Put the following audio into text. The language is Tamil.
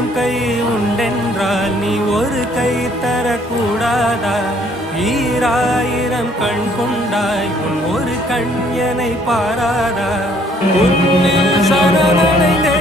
ஆயிரம் கை உண்டென்றால் நீ ஒரு கை தரக்கூடாதா? ஈராயிரம் கண் கொண்டாய் உன் ஒரு கண் எனை பாராதா? உன்னில் சரணடைந்தே